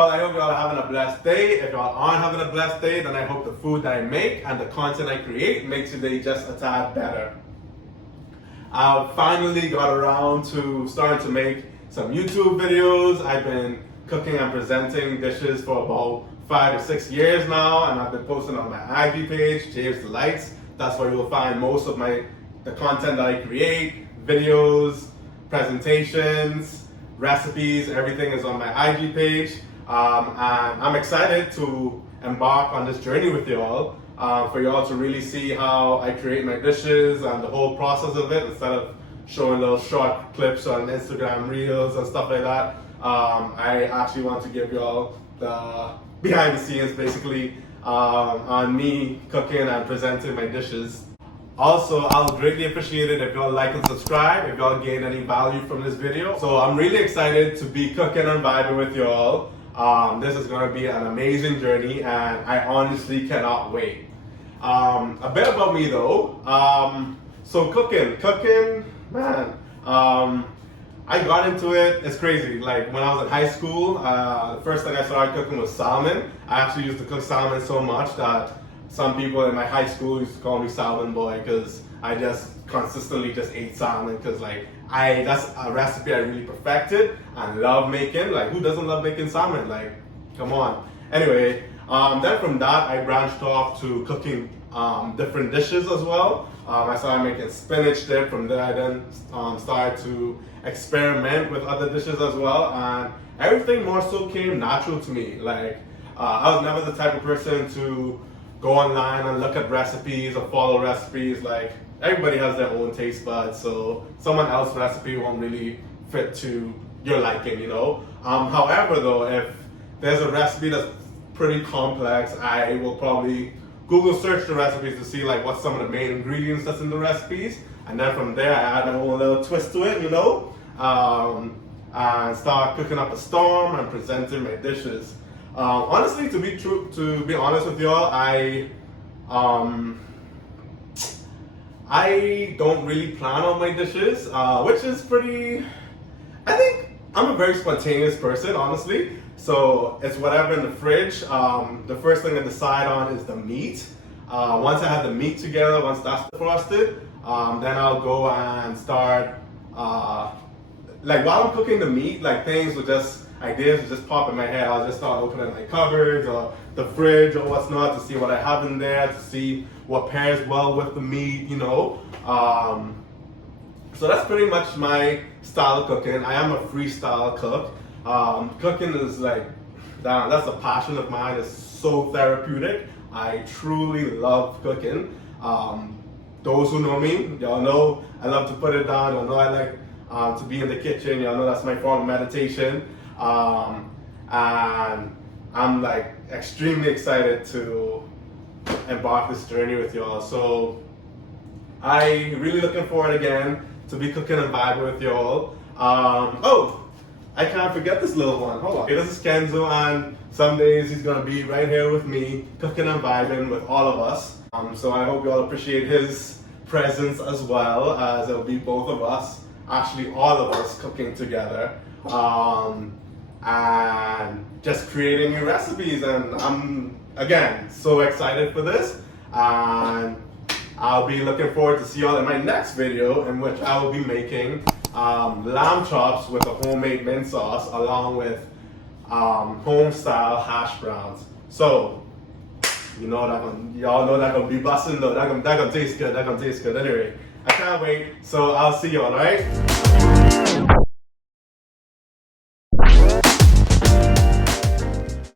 y'all. I hope y'all are having a blessed day. If y'all aren't having a blessed day, then I hope the food that I make and the content I create makes your day just a tad better. I finally got around to starting to make some YouTube videos. I've been cooking and presenting dishes for about 5 or 6 years now, and I've been posting on my IG page, Jave's Delights. That's where you'll find most of the content that I create, videos, presentations, recipes, everything is on my IG page. And I'm excited to embark on this journey with y'all, for y'all to really see how I create my dishes and the whole process of it, instead of showing little short clips on Instagram Reels and stuff like that. I actually want to give y'all the behind the scenes, basically, on me cooking and presenting my dishes. Also, I'll greatly appreciate it if y'all like and subscribe, if y'all gain any value from this video. So I'm really excited to be cooking and vibing with y'all. This is going to be an amazing journey, and I honestly cannot wait. A bit about me though. So cooking, man. I got into it. It's crazy. Like when I was in high school, the first thing I started cooking was salmon. I actually used to cook salmon so much that some people in my high school used to call me salmon boy, because I just consistently just ate salmon, because that's a recipe I really perfected and love making. Like, who doesn't love making salmon? Like, come on. Anyway, then from that I branched off to cooking different dishes as well. I started making spinach dip. From there I then started to experiment with other dishes as well, and everything more so came natural to me. Like, I was never the type of person to go online and look at recipes or follow recipes. Like, everybody has their own taste buds, so someone else's recipe won't really fit to your liking, you know. However though, if there's a recipe that's pretty complex, I will probably Google search the recipes to see like what's some of the main ingredients that's in the recipes, and then from there I add my own little twist to it, you know, and start cooking up a storm and presenting my dishes. Honestly, to be honest with y'all, I don't really plan on my dishes, which is pretty. I think I'm a very spontaneous person, honestly. So it's whatever in the fridge. The first thing I decide on is the meat. Once I have the meat together, once that's defrosted, then I'll go and start. Like while I'm cooking the meat, like ideas would just pop in my head. I'll just start opening my cupboards or the fridge or what's not to see what I have in there, to see what pairs well with the meat, you know. So that's pretty much my style of cooking. I am a freestyle cook. Cooking is like, that's a passion of mine. It's so therapeutic. I truly love cooking. Those who know me, y'all know I love to put it down. Y'all know I like to be in the kitchen. Y'all know that's my form of meditation. And I'm like extremely excited to embark this journey with y'all. So I really looking forward again to be cooking and vibing with y'all. Oh, I can't forget this little one. Hold on. Okay, this is Kenzo, and some days he's gonna be right here with me, cooking and vibing with all of us. So I hope y'all appreciate his presence as well, as it'll be both of us, actually all of us cooking together. And just creating new recipes, and I'm again so excited for this, and I'll be looking forward to see y'all in my next video, in which I will be making lamb chops with a homemade mint sauce along with home style hash browns. So y'all know that gonna be busting though. That gonna taste good. Anyway, I can't wait. So I'll see y'all, right?